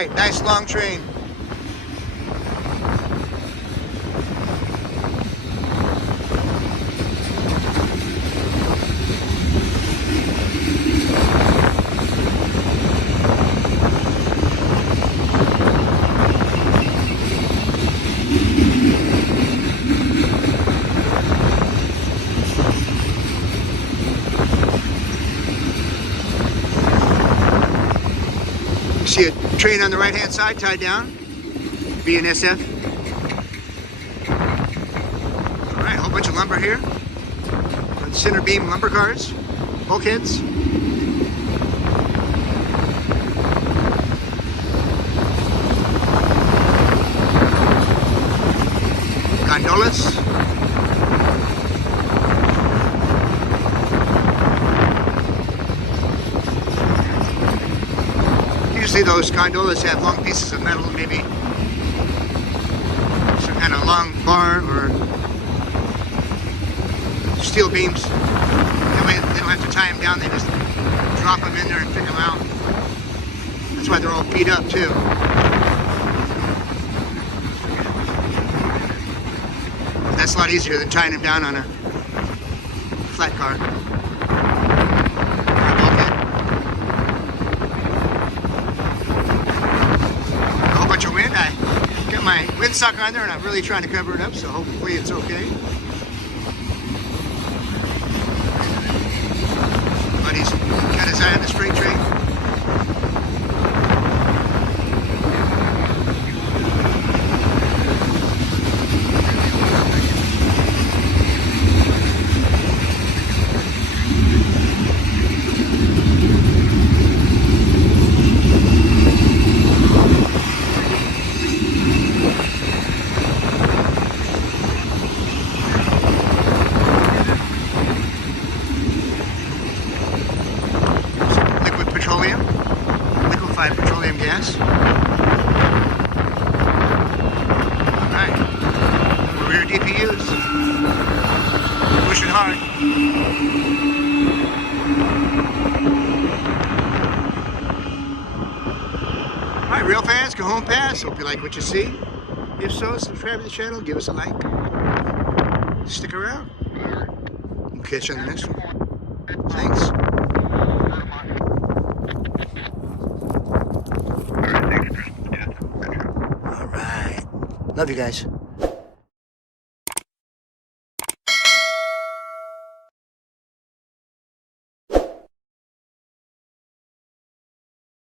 Alright, nice long train. See a train on the right hand side tied down, BNSF. Alright, a whole bunch of lumber here. Center beam lumber cars, bulkheads. Gondolas. Usually those gondolas have long pieces of metal, maybe some kind of long bar or steel beams. That way they don't have to tie them down, they just drop them in there and pick them out. That's why they're all beat up too. But that's a lot easier than tying them down on a flat car. Wind. I got my windsock on there and I'm really trying to cover it up, so hopefully it's okay. But he's got his eye on the straight train. Liquefied petroleum gas. Alright. Rear DPUs. Pushing hard. Alright, real fans, go home pass. Hope you like what you see. If so, subscribe to the channel, give us a like. Stick around. We'll catch you on the next one. Thanks. Love you guys.